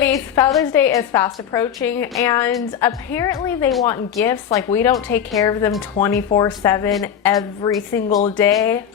ladies, Father's Day is fast approaching, and apparently they want gifts like we don't take care of them 24/7 every single day.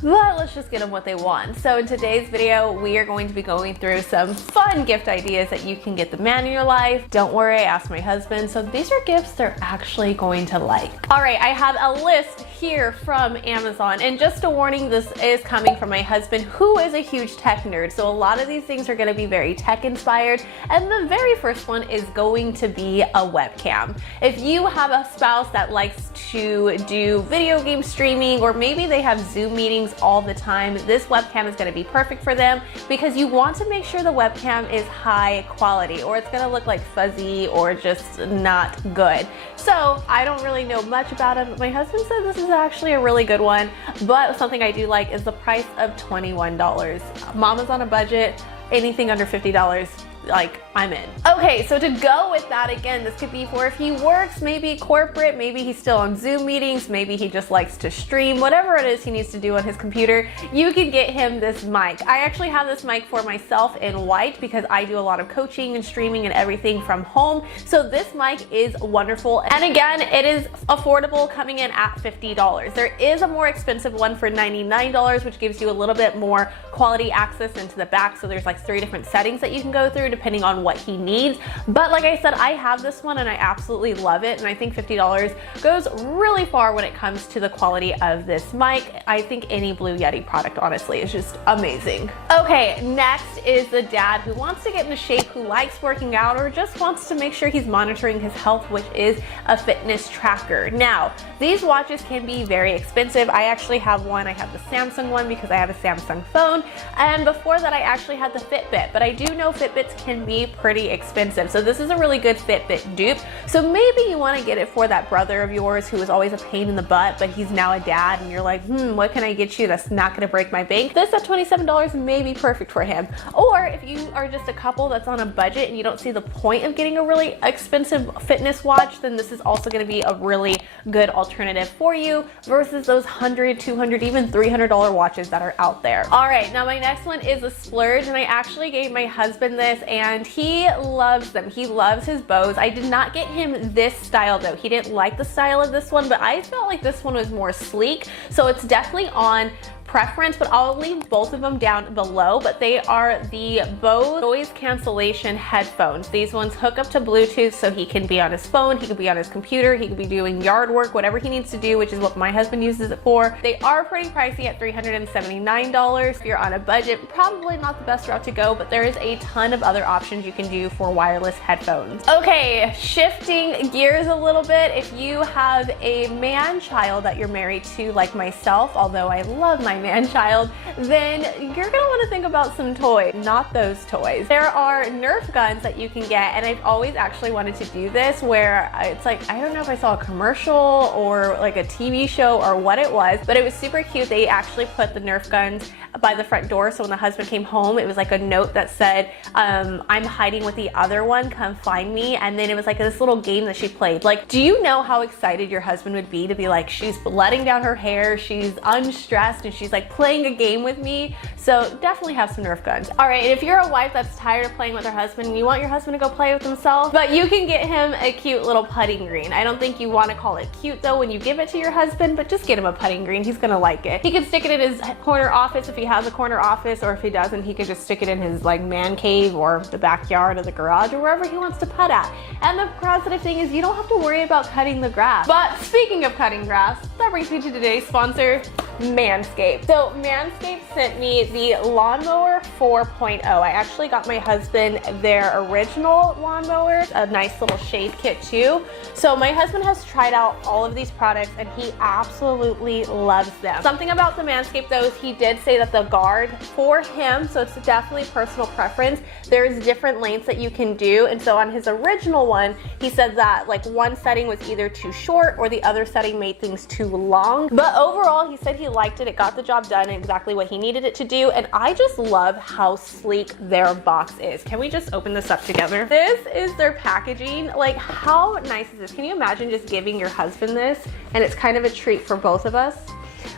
But let's just get them what they want. So in today's video, we are going to be going through some fun gift ideas that you can get the man in your life. Don't worry, I asked my husband, so these are gifts they're actually going to like. All right, I have a list here from Amazon, and just a warning, this is coming from my husband, who is a huge tech nerd. So a lot of these things are gonna be very tech inspired, and the very first one is going to be a webcam. If you have a spouse that likes to do video game streaming, or maybe they have Zoom meetings all the time, this webcam is going to be perfect for them, because you want to make sure the webcam is high quality, or it's going to look like fuzzy or just not good. So I don't really know much about it, but my husband said this is actually a really good one. But something I do like is the price of $21. Mama's on a budget, anything under $50, like, I'm in. Okay, so to go with that, again, this could be for if he works, maybe corporate, maybe he's still on Zoom meetings, maybe he just likes to stream, whatever it is he needs to do on his computer, you can get him this mic. I actually have this mic for myself in white because I do a lot of coaching and streaming and everything from home. So this mic is wonderful. And again, it is affordable, coming in at $50. There is a more expensive one for $99, which gives you a little bit more quality access into the back. So there's like 3 different settings that you can go through depending on what he needs. But like I said, I have this one and I absolutely love it, and I think $50 goes really far when it comes to the quality of this mic. I think any Blue Yeti product, honestly, is just amazing. Okay, next is the dad who wants to get into shape, who likes working out, or just wants to make sure he's monitoring his health, which is a fitness tracker. Now, these watches can be very expensive. I actually have one. I have the Samsung one because I have a Samsung phone, and before that I actually had the Fitbit, but I do know Fitbits can be pretty expensive. So this is a really good Fitbit dupe. So maybe you want to get it for that brother of yours who is always a pain in the butt, but he's now a dad, and you're like, what can I get you that's not going to break my bank? This at $27 may be perfect for him. Or if you are just a couple that's on a budget and you don't see the point of getting a really expensive fitness watch, then this is also going to be a really good alternative for you versus those $100, $200, even $300 watches that are out there. All right, now my next one is a splurge, and I actually gave my husband this, and he loves them. He loves his Bose. I did not get him this style though. He didn't like the style of this one, but I felt like this one was more sleek. So it's definitely on preference, but I'll leave both of them down below. But they are the Bose noise cancellation headphones. These ones hook up to Bluetooth, so he can be on his phone, he could be on his computer, he could be doing yard work, whatever he needs to do, which is what my husband uses it for. They are pretty pricey at $379. If you're on a budget, probably not the best route to go, but there is a ton of other options you can do for wireless headphones. Okay, shifting gears a little bit. If you have a man-child that you're married to, like myself, although I love my man-child, then you're gonna want to think about some toys, not those toys. There are Nerf guns that you can get, and I've always actually wanted to do this, where it's like, I don't know if I saw a commercial or like a TV show or what it was, but it was super cute. They actually put the Nerf guns by the front door, so when the husband came home, it was like a note that said, I'm hiding with the other one, come find me. And then it was like this little game that she played. Like, do you know how excited your husband would be to be like, she's letting down her hair, she's unstressed, and she's like playing a game with me? So definitely have some Nerf guns. All right, if you're a wife that's tired of playing with her husband and you want your husband to go play with himself, but you can get him a cute little putting green. I don't think you want to call it cute though when you give it to your husband, but just get him a putting green. He's gonna like it. He can stick it in his corner office if he has a corner office, or if he doesn't, he could just stick it in his like man cave or the backyard or the garage or wherever he wants to putt at. And the positive thing is you don't have to worry about cutting the grass. But speaking of cutting grass, that brings me to today's sponsor, Manscaped. So Manscaped sent me the Lawnmower 4.0. I actually got my husband their original lawnmower, a nice little shave kit too. So my husband has tried out all of these products and he absolutely loves them. Something about the Manscaped though is he did say that the guard for him, so it's definitely personal preference, there's different lengths that you can do. And so on his original one, he said that like one setting was either too short or the other setting made things too long. But overall, he said he liked it. It got the job done exactly what he needed it to do. And I just love how sleek their box is. Can we just open this up together? This is their packaging. Like, how nice is this? Can you imagine just giving your husband this? And it's kind of a treat for both of us.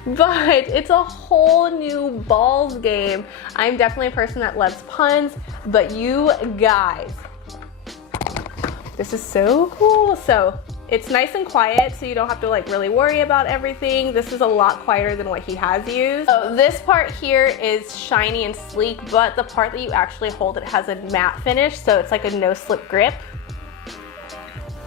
but it's a whole new balls game. I'm definitely a person that loves puns, but you guys, this is so cool. So it's nice and quiet, so you don't have to like really worry about everything. This is a lot quieter than what he has used. So this part here is shiny and sleek, but the part that you actually hold it has a matte finish, so it's like a no slip grip.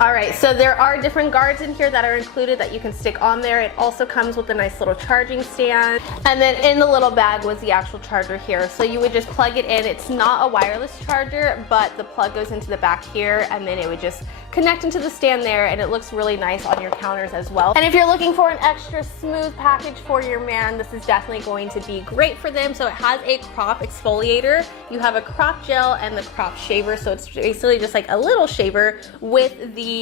All right, so there are different guards in here that are included that you can stick on there. It also comes with a nice little charging stand. And then in the little bag was the actual charger here. So you would just plug it in. It's not a wireless charger, but the plug goes into the back here, and then it would just connect into the stand there, and it looks really nice on your counters as well. And if you're looking for an extra smooth package for your man, this is definitely going to be great for them. So it has a crop exfoliator, you have a crop gel, and the crop shaver. So it's basically just like a little shaver with the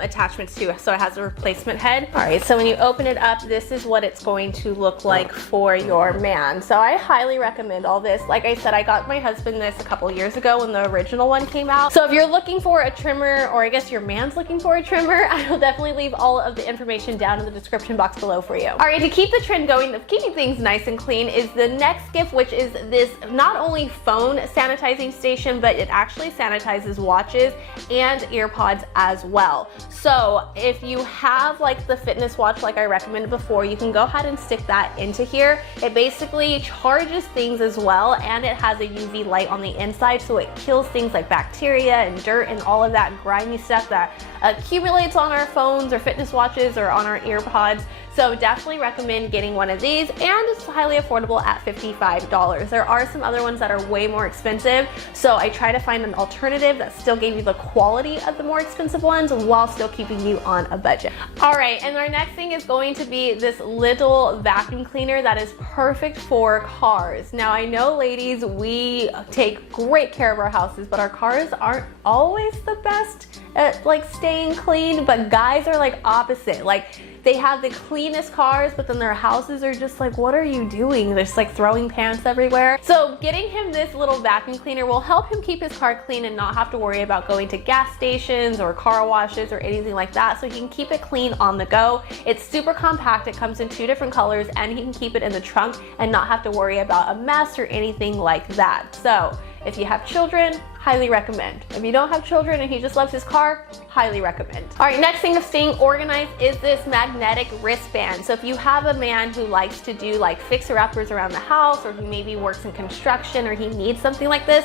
attachments too. So it has a replacement head. All right, so when you open it up, this is what it's going to look like for your man. So I highly recommend all this. Like I said, I got my husband this a couple years ago when the original one came out. So if you're looking for a trimmer, or I guess your man's looking for a trimmer, I will definitely leave all of the information down in the description box below for you. All right, to keep the trend going of keeping things nice and clean is the next gift, which is this not only phone sanitizing station, but it actually sanitizes watches and earpods as well. So if you have like the fitness watch like I recommended before, you can go ahead and stick that into here. It basically charges things as well, and it has a UV light on the inside, so it kills things like bacteria and dirt and all of that grimy stuff that accumulates on our phones or fitness watches or on our earpods. So definitely recommend getting one of these, and it's highly affordable at $55. There are some other ones that are way more expensive, so I try to find an alternative that still gave you the quality of the more expensive ones while still keeping you on a budget. All right, and our next thing is going to be this little vacuum cleaner that is perfect for cars. Now I know ladies, we take great care of our houses, but our cars aren't always the best at like staying clean, but guys are like opposite. Like they have the cleanest cars, but then their houses are just like, what are you doing? They're just like throwing pants everywhere. So getting him this little vacuum cleaner will help him keep his car clean and not have to worry about going to gas stations or car washes or anything like that. So he can keep it clean on the go. It's super compact. It comes in 2 different colors, and he can keep it in the trunk and not have to worry about a mess or anything like that. So if you have children, highly recommend. If you don't have children and he just loves his car, highly recommend. All right, next thing of staying organized is this magnetic wristband. So if you have a man who likes to do like fixer-uppers around the house, or who maybe works in construction, or he needs something like this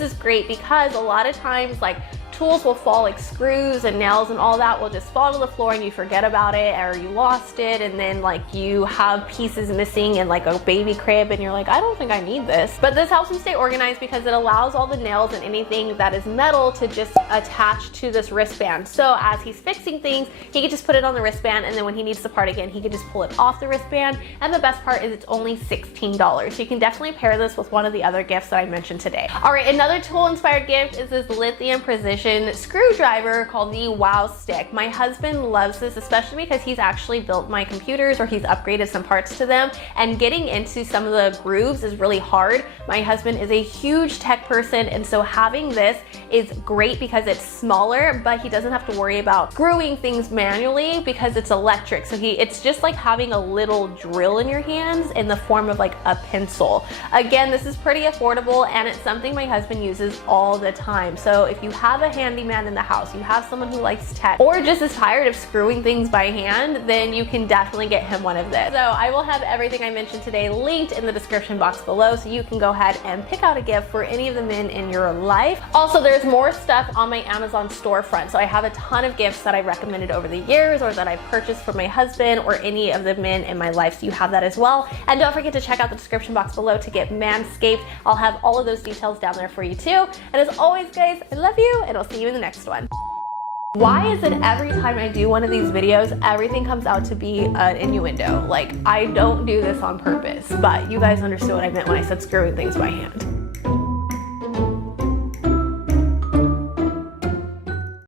is great, because a lot of times like tools will fall, like screws and nails and all that will just fall to the floor, and you forget about it, or you lost it, and then like you have pieces missing in like a baby crib, and you're like, I don't think I need this. But this helps him stay organized because it allows all the nails and anything that is metal to just attach to this wristband. So as he's fixing things, he can just put it on the wristband, and then when he needs the part again, he can just pull it off the wristband. And the best part is it's only $16. So you can definitely pair this with one of the other gifts that I mentioned today. All right, another tool inspired gift is this Lithium precision screwdriver called the Wow Stick. My husband loves this, especially because he's actually built my computers, or he's upgraded some parts to them, and getting into some of the grooves is really hard. My husband is a huge tech person, and so having this is great because it's smaller, but he doesn't have to worry about screwing things manually because it's electric. So it's just like having a little drill in your hands in the form of like a pencil. Again, this is pretty affordable, and it's something my husband uses all the time. So if you have a handyman in the house, you have someone who likes tech, or just is tired of screwing things by hand, then you can definitely get him one of this. So I will have everything I mentioned today linked in the description box below, so you can go ahead and pick out a gift for any of the men in your life. Also, there's more stuff on my Amazon storefront. So I have a ton of gifts that I recommended over the years, or that I purchased for my husband or any of the men in my life, so you have that as well. And don't forget to check out the description box below to get Manscaped. I'll have all of those details down there for you too. And as always, guys, I love you, and I'll see you in the next one. Why is it every time I do one of these videos, everything comes out to be an innuendo? Like, I don't do this on purpose, but you guys understood what I meant when I said screwing things by hand.